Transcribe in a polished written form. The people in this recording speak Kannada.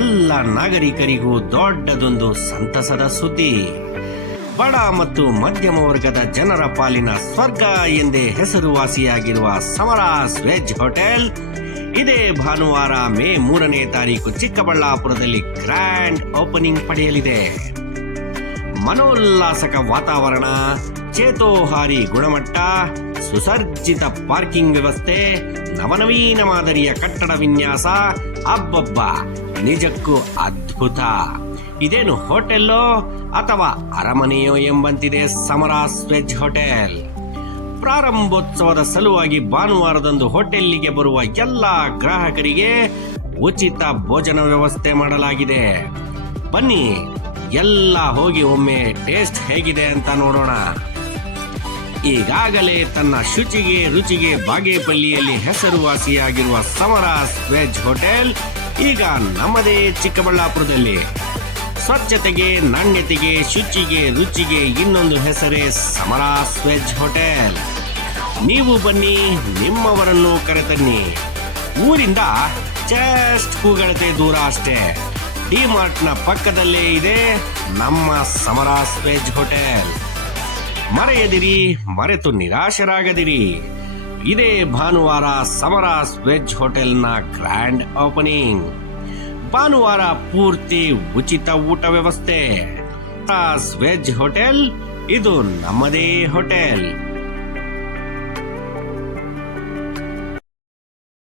ಎಲ್ಲ ನಾಗರಿಕರಿಗೂ ದೊಡ್ಡದೊಂದು ಸಂತಸದ ಸುದ್ದಿ. ಬಡ ಮತ್ತು ಮಧ್ಯಮ ವರ್ಗದ ಜನರ ಪಾಲಿನ ಸ್ವರ್ಗ ಎಂದೇ ಹೆಸರುವಾಸಿಯಾಗಿರುವ ಸಮರಾಸ್ ವೆಜ್ ಹೋಟೆಲ್ ಇದೇ ಭಾನುವಾರ ಮೇ 3ನೇ ತಾರೀಕು ಚಿಕ್ಕಬಳ್ಳಾಪುರದಲ್ಲಿ ಗ್ರ್ಯಾಂಡ್ ಓಪನಿಂಗ್ ಪಡೆಯಲಿದೆ. ಮನೋಲ್ಲಾಸಕ ವಾತಾವರಣ, ಚೇತೋಹಾರಿ ಗುಣಮಟ್ಟ, ಸುಸರ್ಜಿತ ಪಾರ್ಕಿಂಗ್ ವ್ಯವಸ್ಥೆ, ನವನವೀನ ಮಾದರಿಯ ಕಟ್ಟಡ ವಿನ್ಯಾಸ, ಅಬ್ಬಬ್ಬ ನಿಜಕ್ಕೂ ಅದ್ಭುತ. ಇದೇನು ಹೋಟೆಲ್ಲೋ ಅಥವಾ ಅರಮನೆಯೋ ಎಂಬಂತಿದೆ ಸಮರಾಸ್ ವೆಜ್ ಹೋಟೆಲ್. ಪ್ರಾರಂಭೋತ್ಸವದ ಸಲುವಾಗಿ ಭಾನುವಾರದಂದು ಹೋಟೆಲ್ಗೆ ಬರುವ ಎಲ್ಲ ಗ್ರಾಹಕರಿಗೆ ಉಚಿತ ಭೋಜನ ವ್ಯವಸ್ಥೆ ಮಾಡಲಾಗಿದೆ. ಬನ್ನಿ ಎಲ್ಲ ಹೋಗಿ ಒಮ್ಮೆ ಟೇಸ್ಟ್ ಹೇಗಿದೆ ಅಂತ ನೋಡೋಣ. ಈಗಾಗಲೇ ತನ್ನ ಶುಚಿಗೆ ರುಚಿಗೆ ಬಾಗೇಪಲ್ಲಿಯಲ್ಲಿ ಹೆಸರುವಾಸಿಯಾಗಿರುವ ಸಮರಾಸ್ ವೆಜ್ ಹೋಟೆಲ್ ಈಗ ನಮ್ಮದೇ ಚಿಕ್ಕಬಳ್ಳಾಪುರದಲ್ಲಿ. ಸ್ವಚ್ಛತೆಗೆ, ನಾಣ್ಯತೆಗೆ, ಶುಚಿಗೆ, ರುಚಿಗೆ ಇನ್ನೊಂದು ಹೆಸರೇ ಸಮರಾಸ್ ವೆಜ್ ಹೋಟೆಲ್. ನೀವು ಬನ್ನಿ, ನಿಮ್ಮವರನ್ನು ಕರೆತನ್ನಿ. ಊರಿಂದ ಜಸ್ಟ್ ಕೂಗಳತೆ ದೂರ ಅಷ್ಟೇ. ಡಿಮಾರ್ಟ್ನ ಪಕ್ಕದಲ್ಲೇ ಇದೆ ನಮ್ಮ ಸಮರಾಸ್ ವೆಜ್ ಹೋಟೆಲ್. ಮರೆಯದಿರಿ, ಮರೆತು ನಿರಾಶರಾಗದಿರಿ. ಇದೇ ಭಾನುವಾರ ಸಮರಾಸ್ ವೆಜ್ ಹೋಟೆಲ್ನ ಗ್ರ್ಯಾಂಡ್ ಓಪನಿಂಗ್. ಭಾನುವಾರ ಪೂರ್ತಿ ಉಚಿತ ಊಟ ವ್ಯವಸ್ಥೆ. ಸಮರಾಸ್ ವೆಜ್ ಹೋಟೆಲ್ ಇದು ನಮ್ಮದೇ ಹೋಟೆಲ್.